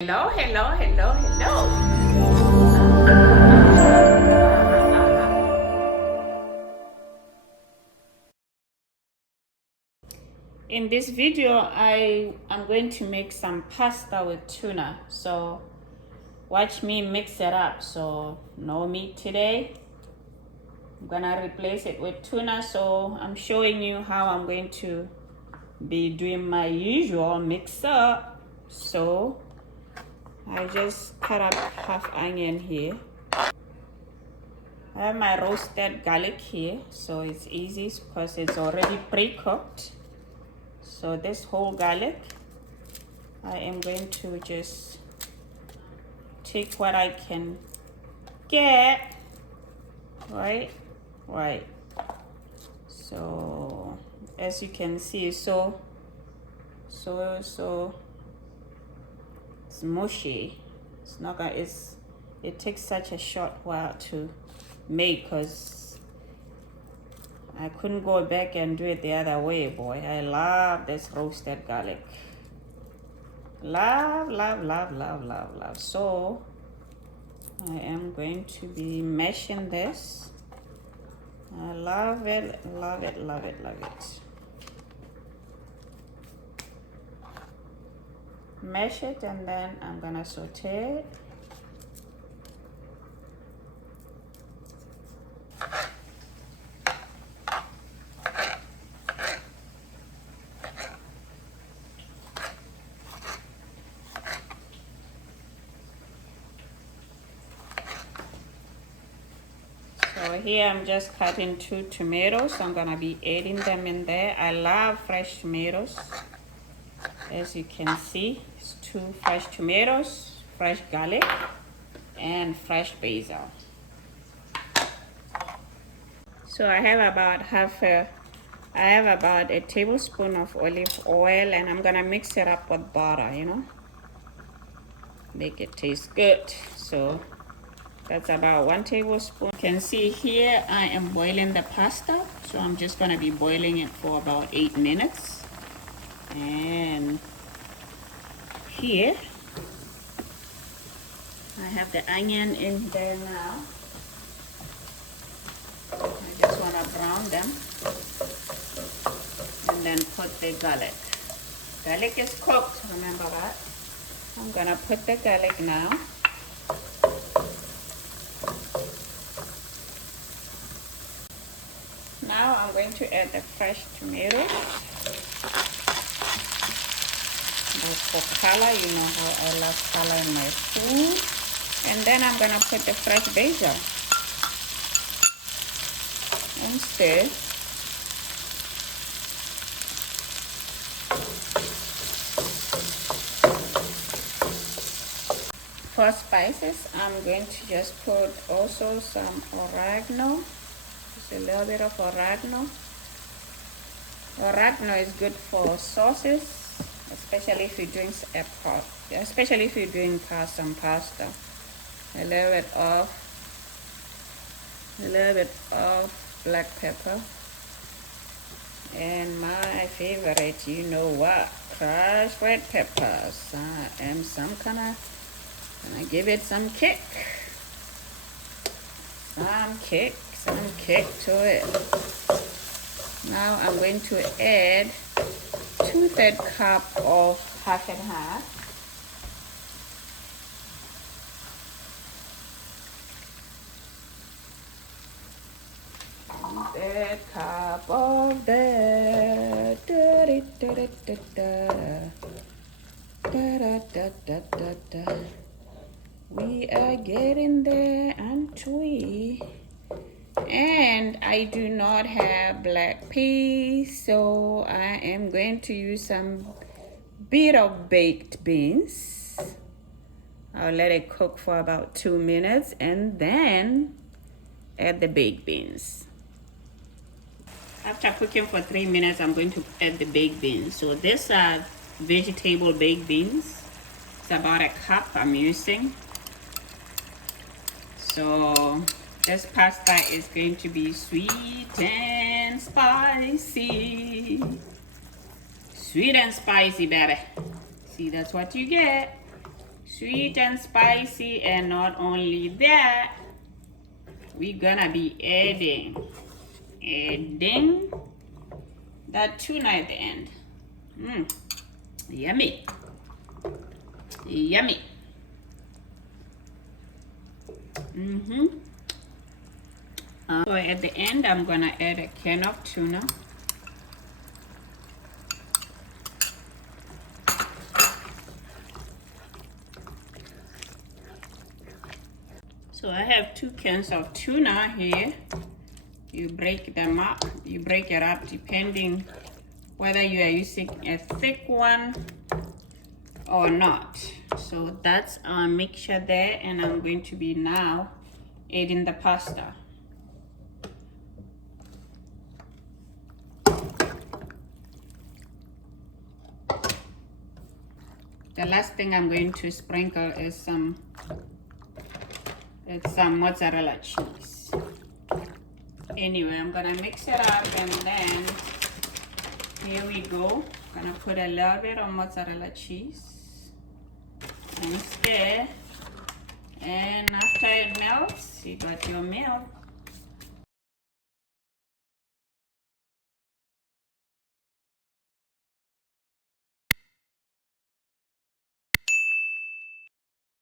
Hello, hello, hello, hello. In this video, I am going to make some pasta with tuna. So watch me mix it up. So no meat today. I'm gonna replace it with tuna. So I'm showing you how I'm going to be doing my usual mix up. So I just cut up half onion here. I have my roasted garlic here, so it's easy because it's already pre-cooked. So this whole garlic, I am going to just take what I can get, right? So as you can see, so it's mushy. It's not gonna, it takes such a short while to make because I couldn't go back and do it the other way, boy. I love this roasted garlic. Love. So I am going to be mashing this. I love it. Mash it and then I'm gonna saute it. So here I'm just cutting 2 tomatoes. I'm gonna be adding them in there. I love fresh tomatoes. As you can see, it's 2 fresh tomatoes, fresh garlic, and fresh basil. So I have about a tablespoon of olive oil, and I'm gonna mix it up with butter, make it taste good. So that's about 1 tablespoon. You can see here I am boiling the pasta, so I'm just gonna be boiling it for about 8 minutes. And here I have the onion in there now. I just want to brown them and then put the garlic. Garlic is cooked, remember that. I'm gonna put the garlic now. Now I'm going to add the fresh tomato. For color, you know how I love color in my food. And then I'm gonna put the fresh basil and stir. For spices, I'm going to just put also some oregano, just a little bit of oregano. Oregano is good for sauces, especially if you're doing some pasta. A little bit of black pepper, and my favorite, you know what, crushed red peppers. I am gonna give it some kick to it. Now I'm going to add 2/3 cup of half and half. That cup of that. We are getting there, aren't we? And I do not have black peas, so I am going to use some bit of baked beans. I'll let it cook for about 2 minutes and then add the baked beans. After cooking for 3 minutes, I'm going to add the baked beans. So these are vegetable baked beans. It's about a cup I'm using. So this pasta is going to be sweet and spicy. Sweet and spicy, baby. See, that's what you get. Sweet and spicy, and not only that, we're gonna be adding that tuna at the end. Yummy. Yummy. So at the end, I'm gonna add a can of tuna. So I have 2 cans of tuna here. You break them up. You break it up depending whether you are using a thick one or not. So that's our mixture there, and I'm going to be now adding the pasta. The last thing I'm going to sprinkle is some mozzarella cheese. Anyway, I'm gonna mix it up, and then here we go. Gonna put a little bit of mozzarella cheese and stir. And after it melts, you got your milk.